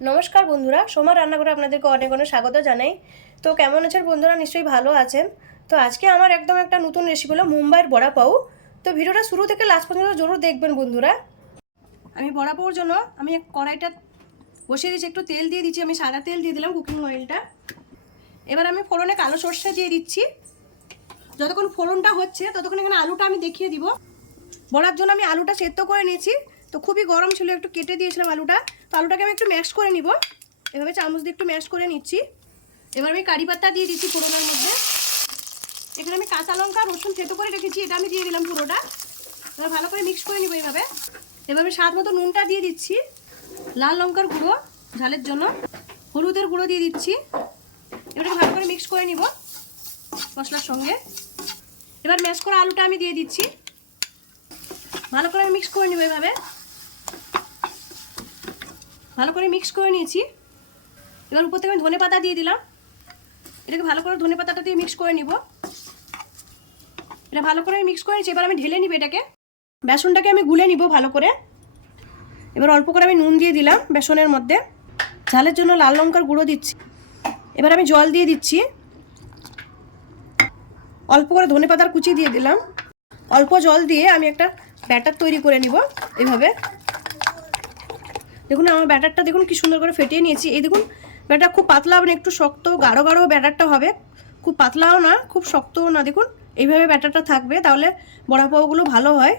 নমস্কার বন্ধুরা, সোমা রান্নাঘরে আপনাদেরকে অনেক অনেক স্বাগত জানাই। তো কেমন আছেন বন্ধুরা? নিশ্চয়ই ভালো আছেন। তো আজকে আমার একদম একটা নতুন রেসিপি হলো মুম্বাইয়ের বড়া পাউ। তো ভিডিওটা শুরু থেকে লাস্ট পর্যন্ত জরুর দেখবেন বন্ধুরা। আমি বড়া পাউর জন্য আমি কড়াইটা বসিয়ে দিচ্ছি, একটু তেল দিয়ে দিচ্ছি, আমি সাদা তেল দিয়ে দিলাম, কুকিং অয়েলটা। এবার আমি ফোড়নে কালো সর্ষে দিয়ে দিচ্ছি। যতক্ষণ ফোড়নটা হচ্ছে ততক্ষণ এখানে আলুটা আমি দেখিয়ে দিব। বড়ার জন্য আমি আলুটা সেদ্ধ করে নিয়েছি। তো খুবই গরম ছিল, একটু কেটে দিয়েছিলাম আলুটা। তো আলুটাকে আমি একটু ম্যাশ করে নিব, এভাবে চামচ দিয়ে একটু ম্যাশ করে নিচ্ছি। এবার আমি কারি পাতা দিয়ে দিচ্ছি ফোড়নের মধ্যে। এখানে আমি কাঁচা লঙ্কা রসুন থেতো করে রেখেছি, এটা আমি দিয়ে দিলাম পুরোটা। এবার ভালো করে মিক্স করে নিব এইভাবে। এবার আমি স্বাদ মতো নুনটা দিয়ে দিচ্ছি, লাল লঙ্কার গুঁড়ো ঝালের জন্য, হলুদের গুঁড়ো দিয়ে দিচ্ছি। এবারে ভালো করে মিক্স করে নিব মশলার সঙ্গে। এবার ম্যাশ করা আলুটা আমি দিয়ে দিচ্ছি, ভালো করে মিক্স করে নিব এইভাবে। ভালো করে মিক্স করে নিয়েছি। এবার উপর থেকে আমি ধনে পাতা দিয়ে দিলাম, এটাকে ভালো করে ধনে পাতাটা দিয়ে মিক্স করে নিব। এটা ভালো করে মিক্স করে নিয়েছি। এবার আমি ঢেলে নিব এটাকে, বেসনটাকে আমি গুলে নিব ভালো করে। এবার অল্প করে আমি নুন দিয়ে দিলাম বেসনের মধ্যে, ঝালের জন্য লাল লঙ্কার গুঁড়ো দিচ্ছি। এবার আমি জল দিয়ে দিচ্ছি, অল্প করে ধনে পাতার কুচি দিয়ে দিলাম। অল্প জল দিয়ে আমি একটা ব্যাটার তৈরি করে নিব এইভাবে। দেখুন আমার ব্যাটারটা দেখুন কি সুন্দর করে ফেটিয়ে নিয়েছি। এই দেখুন ব্যাটার খুব পাতলা হবে না, একটু শক্ত গাঢ় গাঢ় ব্যাটারটা হবে, খুব পাতলাও না খুব শক্তও না। দেখুন এইভাবে ব্যাটারটা থাকবে, তাহলে বড়া পাউগুলো ভালো হয়।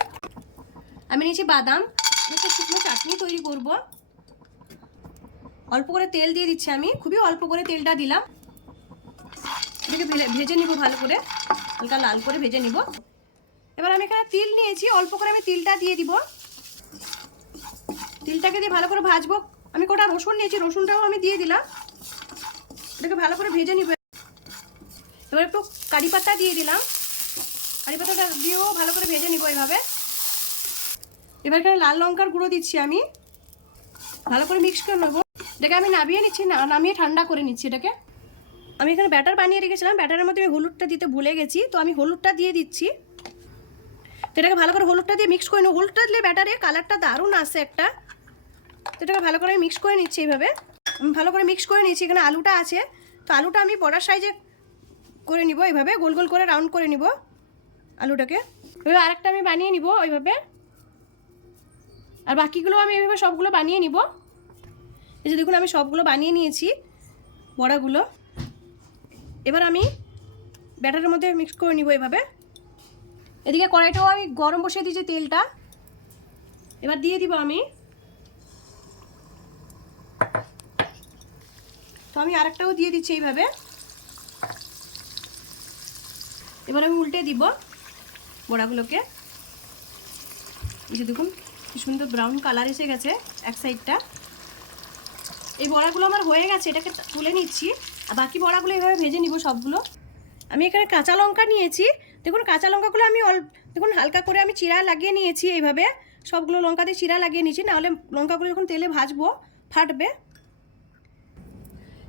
আমি নিয়েছি বাদাম, একটা শুকনো চাটনি তৈরি করব। অল্প করে তেল দিয়ে দিচ্ছি, আমি খুবই অল্প করে তেলটা দিলাম। এটাকে ভেজে নিব ভালো করে, হালকা লাল করে ভেজে নিব। এবার আমি এখানে তিল নিয়েছি, অল্প করে আমি তিলটা দিয়ে দিব। তিলটাকে দিয়ে ভালো করে ভাজবো। আমি কটা রসুন নিয়েছি, রসুনটাও আমি দিয়ে দিলাম। এটাকে ভালো করে ভেজে নিব। এবার একটু কারি পাতা দিয়ে দিলাম, কারি পাতাটা দিয়েও ভালো করে ভেজে নিব এইভাবে। এবার এখানে লাল লঙ্কার গুঁড়ো দিচ্ছি, আমি ভালো করে মিক্স করে নেবো। এটাকে আমি নামিয়ে নিচ্ছি, নামিয়ে ঠান্ডা করে নিচ্ছি এটাকে। আমি এখানে ব্যাটার বানিয়ে রেখেছিলাম, ব্যাটারের মধ্যে আমি হলুদটা দিতে ভুলে গেছি, তো আমি হলুদটা দিয়ে দিচ্ছি। তো এটাকে ভালো করে হলুদটা দিয়ে মিক্স করে নেব। হলুদটা দিলে ব্যাটারে কালারটা দারুণ আসে একটা। তো এটাকে ভালো করে মিক্স করে নিচ্ছি এইভাবে। আমি ভালো করে মিক্স করে নিচ্ছি। এখানে আলুটা আছে, তো আলুটা আমি বড়ার সাইজে করে নিব, এইভাবে গোল গোল করে রাউন্ড করে নিব আলুটাকে। এবার আরেকটা আমি বানিয়ে নিব ওইভাবে, আর বাকিগুলো আমি এইভাবে সবগুলো বানিয়ে নিব। এই যে দেখুন আমি সবগুলো বানিয়ে নিয়েছি বড়াগুলো। এবার আমি ব্যাটারের মধ্যে মিক্স করে নিব এইভাবে। এদিকে কড়াইটাও আমি গরম বসিয়ে দিয়েছি তেলটা, এবার দিয়ে দিব আমি। তো আমি আরেকটাও দিয়ে দিচ্ছি এইভাবে। এবার আমি উল্টে দিব বড়াগুলোকে। এই যে দেখুন কি সুন্দর ব্রাউন কালার এসে গেছে এক সাইডটা। এই বড়াগুলো আমার হয়ে গেছে, এটাকে তুলে নিচ্ছি। আর বাকি বড়াগুলো এইভাবে ভেজে নিব সবগুলো। আমি এখানে কাঁচা লঙ্কা নিয়েছি, দেখুন কাঁচা লঙ্কাগুলো আমি দেখুন হালকা করে আমি চিরা লাগিয়ে নিয়েছি এইভাবে। সবগুলো লঙ্কা দিয়ে চিরা লাগিয়ে নিয়েছি, নাহলে লঙ্কাগুলো যখন তেলে ভাজবো ফাটবে।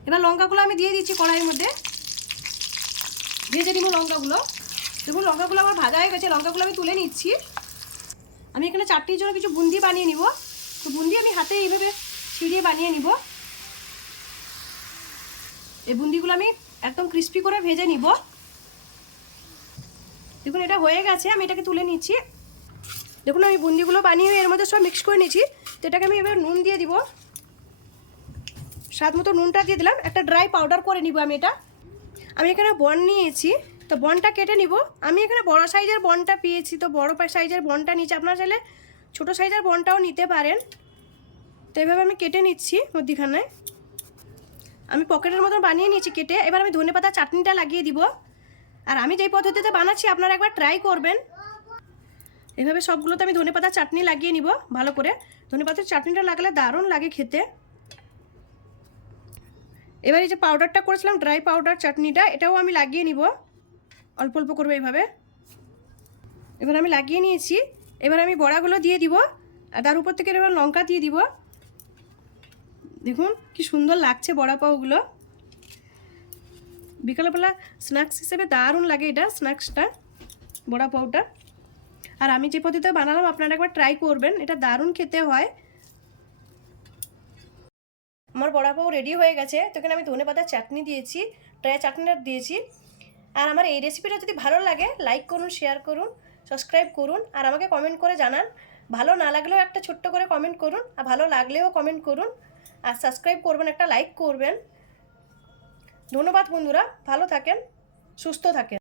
এবার লঙ্কাগুলো আমি দিয়ে দিচ্ছি কড়াইয়ের মধ্যে, ভেজে নিব লঙ্কাগুলো। দেখুন লঙ্কাগুলো আমার ভাজা হয়ে গেছে, লঙ্কাগুলো আমি তুলে নিচ্ছি। আমি এখানে চাটনির জন্য কিছু বুন্দি বানিয়ে নিব। তো বুন্দি আমি হাতে এইভাবে ছিঁড়িয়ে বানিয়ে নিব। এই বুন্দিগুলো আমি একদম ক্রিস্পি করে ভেজে নিব। দেখুন এটা হয়ে গেছে, আমি এটাকে তুলে নিচ্ছি। দেখুন আমি বুন্দিগুলো বানিয়ে এর মধ্যে সব মিক্স করে নিচ্ছি। তো এটাকে আমি এবার নুন দিয়ে দিব, স্বাদ মতো নুনটা দিয়ে দিলাম। একটা ড্রাই পাউডার করে নিব আমি এটা। আমি এখানে বন নিয়েছি, তো বনটা কেটে নিব। আমি এখানে বড় সাইজের বনটা পেয়েছি, তো বড় সাইজের বনটা নিচ্ছি। আপনারা চাইলে ছোটো সাইজের বনটাও নিতে পারেন। তো এভাবে আমি কেটে নিচ্ছি মধ্যিখানে। আমি পকেটের মতন বানিয়ে নিয়েছি কেটে। এবার আমি ধনেপাতা চাটনিটা লাগিয়ে দিব। আর আমি যেই পদ্ধতিতে বানাচ্ছি আপনারা একবার ট্রাই করবেন। এভাবে সবগুলোতে আমি ধনেপাতা চাটনি লাগিয়ে নিব ভালো করে। ধনেপাতার চাটনিটা লাগালে দারুণ লাগে খেতে। এবার এই যে পাউডারটা করেছিলাম ড্রাই পাউডার চাটনিটা, এটাও আমি লাগিয়ে নিব অল্প অল্প করবো এইভাবে। এবার আমি লাগিয়ে নিয়েছি। এবার আমি বড়াগুলো দিয়ে দিব, আর তার উপর থেকে এবার লঙ্কা দিয়ে দিব। দেখুন কি সুন্দর লাগছে বড়া পাউগুলো। বিকালবেলা স্ন্যাক্স হিসেবে দারুণ লাগে এটা, স্ন্যাক্সটা বড়া পাউটা। আর আমি যে পদ্ধতিতে বানালাম আপনারা একবার ট্রাই করবেন, এটা দারুণ খেতে হয়। আমার আমার বড়া পাও রেডি হয়ে গেছে। তো এখানে আমি ধনেপাতার চাটনি দিয়েছি, ড্রাই চাটনিটা দিয়েছি। আর আমার এই রেসিপিটা যদি ভালো লাগে লাইক করুন, শেয়ার করুন, সাবস্ক্রাইব করুন, আর আমাকে কমেন্ট করে জানান। ভালো না লাগলেও একটা ছোট্ট করে কমেন্ট করুন, আর ভালো লাগলেও কমেন্ট করুন, আর সাবস্ক্রাইব করবেন, একটা লাইক করবেন। ধন্যবাদ বন্ধুরা, ভালো থাকেন, সুস্থ থাকেন।